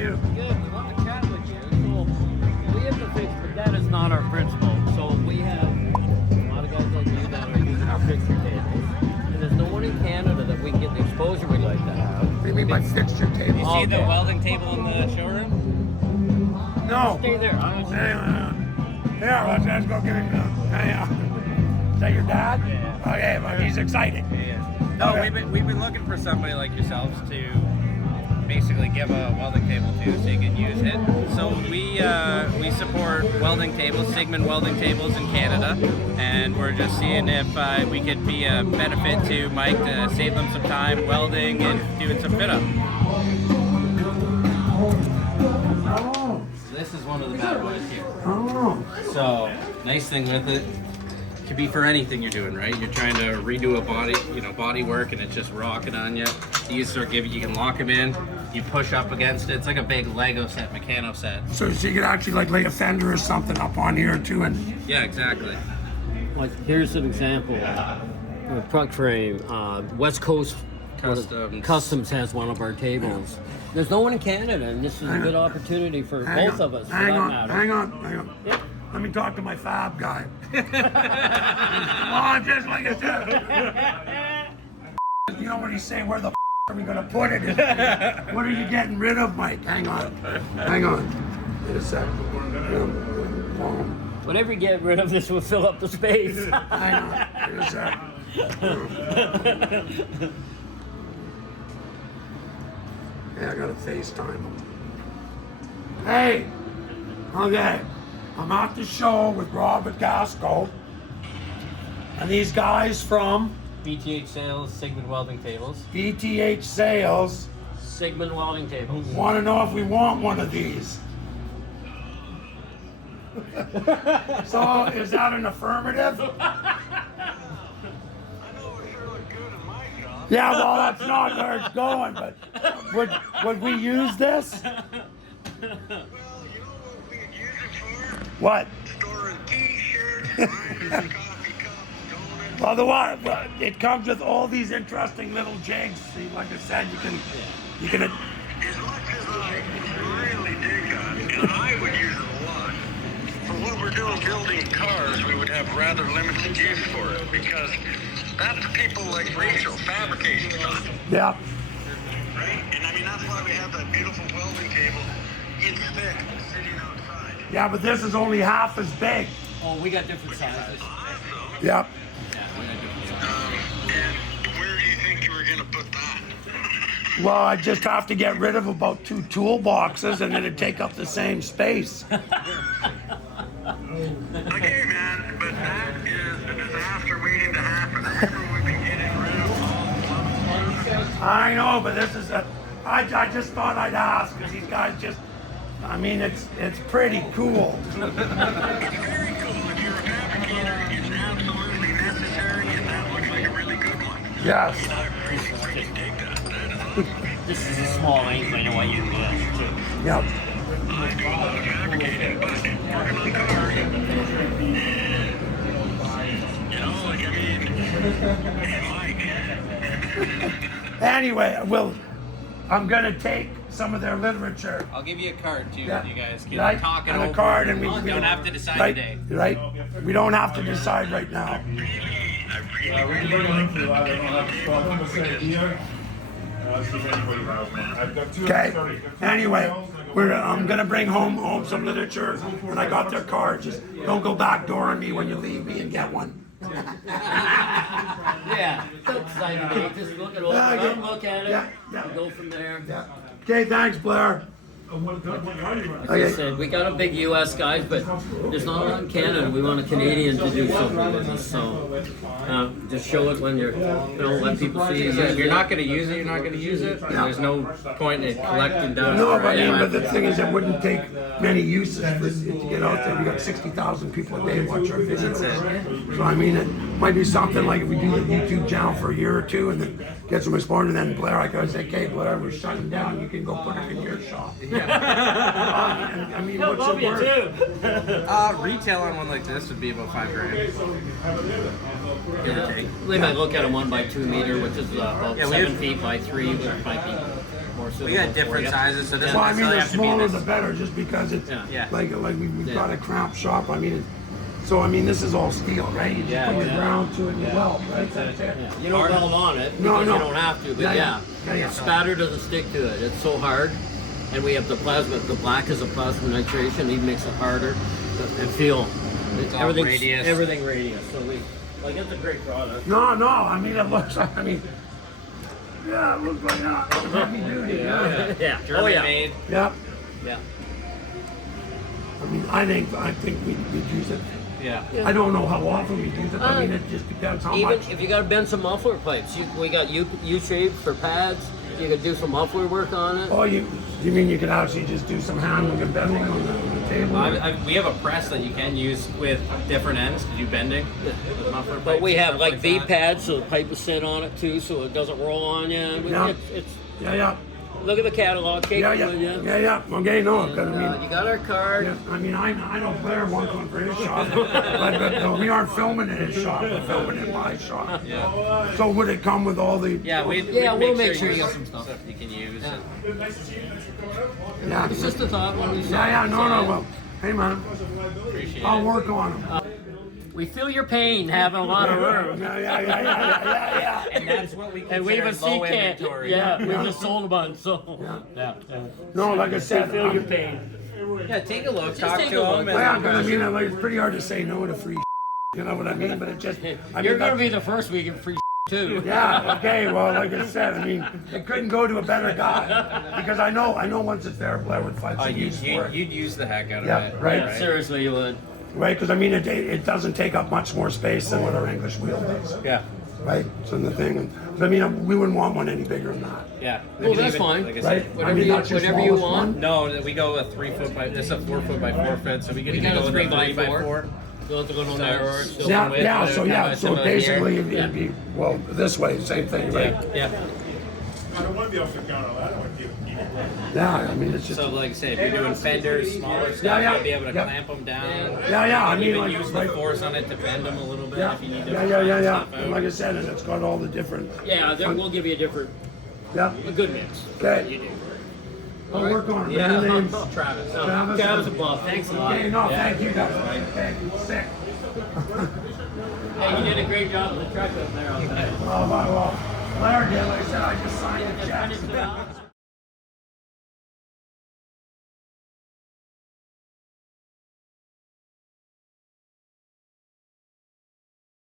you? Good. We want to chat with you. So we have to fix, but that is not our principle. So we have a lot of guys like you that are using our fixture tables. And there's no one in Canada that we can get the exposure we'd like to have. What do you mean by fixture table? You see the welding table in the showroom? No. Stay there. Hang on. Here, let's go get him. Hang on. Is that your dad? Yeah. Okay, well, he's excited. Yeah. No, Okay. we've been looking for somebody like yourselves to basically give a welding table to so you can use it. So we support welding tables, Sigmund welding tables in Canada, and we're just seeing if we could be a benefit to Mike to save them some time welding and doing some fit up. Oh. This is one of the bad boys here. Oh. So nice thing with it. Could be for anything you're doing, right? You're trying to redo a body work, and it's just rocking on you. These are you can lock them in. You push up against it. It's like a big Lego set, Meccano set. So you could actually like lay a fender or something up on here too, and Yeah, exactly. Like, here's an example. A truck frame. West Coast Customs has one of our tables. There's no one in Canada, and this is a good opportunity for both of us. For Hang that on. matter. Hang on. Yep. Let me talk to my fab guy. Come on, just like I said. You know what he's saying? Where the are we gonna put it? What are you getting rid of, Mike? Hang on. Wait a sec. Whatever you get rid of, this will fill up the space. Hang on. Wait a sec. Yeah, I gotta FaceTime him. Hey! Okay. I'm at the show with Robert Gasco. And these guys from BTH Sales, Sigmund Welding Tables. BTH Sales Sigmund welding tables. want to know if we want one of these. So, is that an affirmative? Yeah, well, that's not where it's going, but would we use this? Well, you know what we could use it for? What? Storing t-shirts, coffee cups, donuts. Well, the one, it comes with all these interesting little jigs. See, like I said, you can. As much as I really dig that, and I would use it a lot, for what we're doing building cars, we would have rather limited use for it, because that's people like Rachel, fabricating stuff, Yeah. right? And I mean, that's why we have that beautiful welding table in stick sitting outside. Yeah, but this is only half as big. Oh, we got different sizes. Awesome. Yep. And where do you think you were going to put that? Well, I just have to get rid of about 2 toolboxes and then it'd take up the same space. Okay, man, but that is a disaster waiting to happen. Remember, we've been getting rid of all I know, but this is I just thought I'd ask because these guys just, I mean, it's pretty cool. It's very cool. If you're a fabricator, it's absolutely necessary, and that looks like a really good one. Yes. I really, really dig that. That is awesome. This is a small inkling of what you can get too. Yep. I do a lot of fabricating, but working on cars, you know, like, I mean, Mike. Anyway, I'm gonna take some of their literature. I'll give you a card too. Yeah. You guys can Right, talk it and a over. card, and we don't have to decide right, today. Right? We don't have to decide right now. I really, We're really going like to, I that. don't have a problem with it here. See if anybody has one. I've got two. Okay. Sorry, got two Anyway, emails. I'm gonna bring home some literature, and I got their card. Just don't go backdooring me when you leave me and get one. Yeah, so excited. Just look at all. Look at it. Yeah, yeah. Go from there. Yeah. Okay. Thanks, Blair. What car do you run? Like I said, we got a big U.S. guys, but there's not a lot in Canada. We want a Canadian to do something with us, so just show it when you're, let people see. If you're not going to use it, you're not going to use it. There's no point in collecting dust. No, or but, anything. but the thing is, it wouldn't take many uses for it to get out there. We got 60,000 people a day watch our videos. So I mean, it might be something like if we do the YouTube channel for a year or two and then get some response, and then Blair, I gotta say, okay, Blair, we're shutting down. You can go put it in your shop. I mean, what's Love it you worth? too. Retail on one like this would be about $5,000. Give or take. We might look at a 1 by 2 meter, which is about Yeah, we 7 have- feet by 3, which might be more suitable. We got for different you. sizes, so this Well, I doesn't mean, the have to be smaller this. the better, just because it's Yeah. Yeah. like we've Yeah. got a cramp shop. I mean, so I mean, this is all steel, right? You just Yeah, put your yeah. ground to it and you Yeah. weld, right? That's it. Yeah. You don't weld on it No, because no. you don't have to, but Yeah, yeah, yeah. Yeah, yeah. spatter doesn't stick to it. It's so hard, and we have the plasma. The black is a plasma nitration. He makes it harder and feel. It's all Everything's- radius. Everything radius. So we like it's a great product. No, no. I mean, it looks. I mean, yeah, it looks like heavy duty. Yeah. Yeah. German Oh yeah. made. Yep. Yeah. I mean, I think we'd use it. Yeah. I don't know how often we use it. I mean, it just depends how Even much. if you got to bend some muffler pipes, we got U-shaped for pads. You could do some muffler work on it. Oh, you mean you could actually just do some handling and bending on the table? We have a press that you can use with different ends to do bending. With muffler But pipes we and have stuff like that. V-pads, so the pipe is sit on it too, so it doesn't roll on you. And Yeah. it's Yeah. look at the catalog. Kate, Yeah. will ya? Yeah. Okay, no, because I mean. You got our card. Yeah, I mean, I know Blair wants one for his shop, but no, we aren't filming in his shop. We're filming in my shop. Yeah. So would it come with all the? Yeah, we'll make sure you got got some stuff. you can use. Yeah. It's just a thought when we saw Yeah. it. No. Well, hey man, Appreciate I'll it. work on them. We feel your pain having a lot of room. Yeah. And that's what we And we consider even see low can. inventory. Yeah, we just sold a bunch, so. Yeah. No, like I We said, feel your pain. Yeah, take a look, talk take to a look. them. yeah, And, 'cause I mean, like, it's pretty hard to say no to free. You know what I mean? But it just, I You're mean, gonna be that's- the first week in free too. Yeah. Okay. Well, like I said, I mean, it couldn't go to a better guy because I know once it's there, Blair would find some use for it. you'd use the heck out of Yeah, it. right. Yeah, seriously, you would. Right, because I mean, it doesn't take up much more space than what our English wheel does. Yeah. Right, so the thing, I mean, we wouldn't want one any bigger than that. Yeah. Well, that's fine. Like I Right? said, Whatever you- that's your whatever you smallest want. one. no, we go with 3 foot by. This is a 4 foot by 4 foot, so we can We either got go a with a 3 by 4. 4. You'll have to go on there or still Yeah, with, yeah, but so it yeah, comes so to basically here. it'd be, well, this way, same thing, right? Yeah. I don't want to be off the counter. I don't want to be Yeah, I mean, it's just, So, like I say, if you're doing fenders, smaller stuff, Yeah. you'll be able to Yeah. clamp them down. yeah, I You mean, can like, use the force on it to bend them a little bit yeah, if you need to. yeah, stuff and like out. I said, and it's got all the different, Yeah, then we'll give you a different, yeah, a good mix. okay. I'll work on it. Yeah, Your name's Travis. Travis. Travis and Bob, thanks a lot. Okay, no, Yeah. thank you guys, okay, sick. Hey, you did a great job with the truck up there, I'll tell you. Oh, well, Blair did, like I said, I just signed the check.